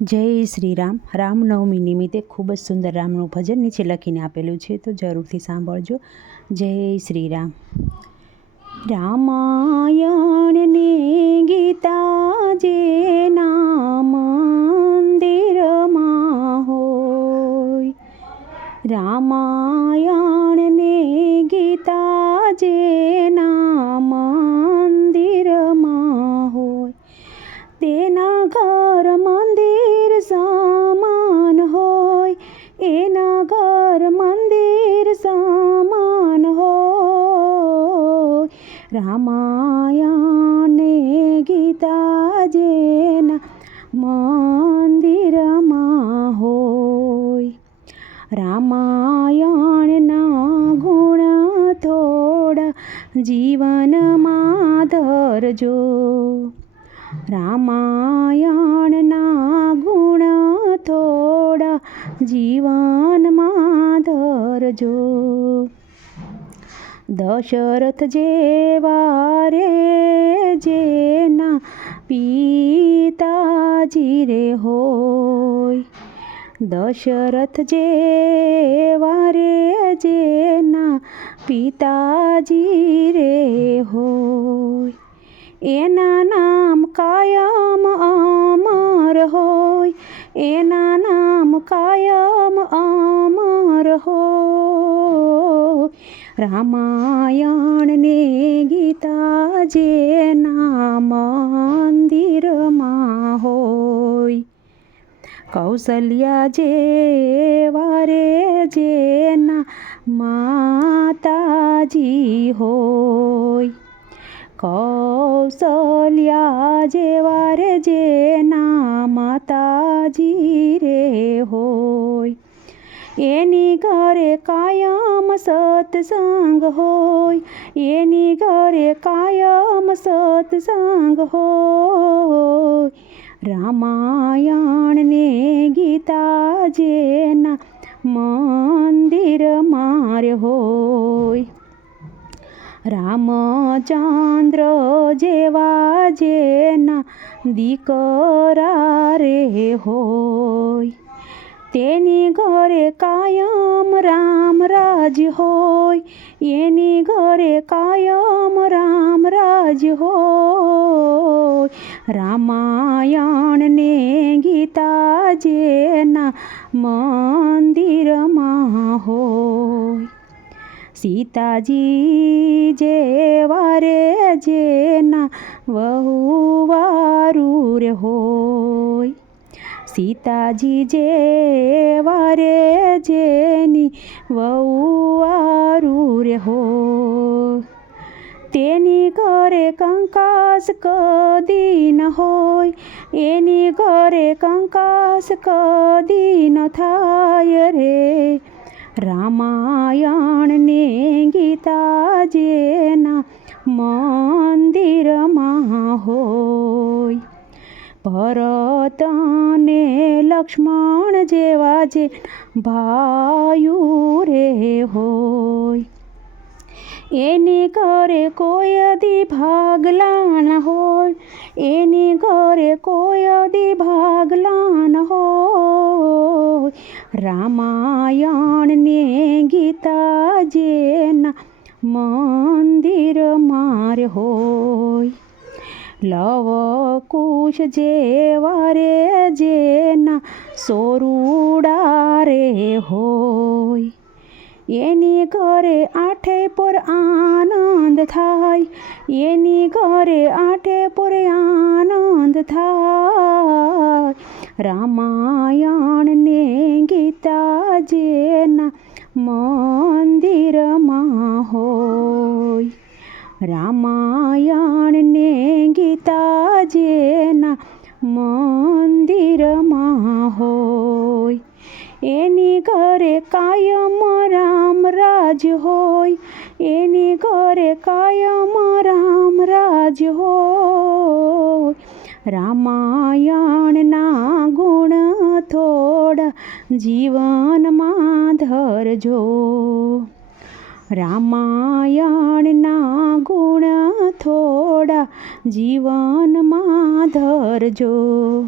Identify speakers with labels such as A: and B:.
A: જય શ્રી રામ રામનવમી નિમિત્તે ખૂબ જ સુંદર રામનું ભજન નીચે લખીને આપેલું છે, તો જરૂરથી સાંભળજો. જય શ્રી રામ રામાયણ ગીતા જે નામ મંદિરમાં હોય રામાયણ ગીતા જે નામ મંદિરમાં હોય, તેના ઘર રામાયણ ને ગીતા જેના મંદિરમાં હોય રામાયણના ગુણ થોડા જીવનમાં ધરજો રામાયણના ગુણ થોડા જીવનમાં ધરજો દશરથ જેવા રે જેના પિતાજી રે હોય દશરથ જેવા રે જેના પિતાજી રે હોય એના નામ કાયમ અમર હોય એના નામ હોય ગીતા જે જેના મંદિરમાં હોય. કૌશલ્યા જેવા રે જેના માતાજી હોય. કૌશલ્યા જેવા રે જેના માતાજી રે હોય. એની ઘરે કાયમ સત્સંગ હોય, એની ઘરે કાયમ સત્સંગ હોય. રામાયણ ને ગીતા જેના મંદિર મારે હોય. રામચંદ્ર જેવા જેના દીકરા રે હોય. તેની ઘરે કાયમ રામ રાજ હોય. એની ઘરે કાયમ રામ રાજ હોય. રામાયણ ને ગીતા જેના મંદિરમાં હોય. સીતાજી જે વારે જેના વહુવારું હોય. સીતાજી જે વારે જેની વહુવારું રે હો. તેની ઘરે કંકાસ કદી ન હોય, એની ઘરે કંકાસ કદી ન થાય રે. રામાયણ ને ગીતા જેના મંદિરમાં ભરત ને લક્ષ્મણ જેવા જે ભાયુ રે હોય, એની ઘરે કોઈ દી ભાગલા ન હોય, એની ઘરે કોઈ દી ભાગલા ન હોય. રામાયણ ગીતા જેના મંદિર માર હોય, લવ કુશ જેવા રે જેના સોરુડા રે હોય એની ઘરે આઠે પર આનંદ થાય એની ઘરે આઠે પર આનંદ થાય રામાયણ ને ગીતા જેના મંદિરમાં હોય રામાયણ હોય. એની ઘરે કાયમ રામ રાજ હોય. એની ઘરે કાયમ રામ રાજ હોય. રામાયણના ગુણ થોડા જીવનમાં ધરજો. રામાયણના ગુણ થોડા જીવનમાં ધરજો.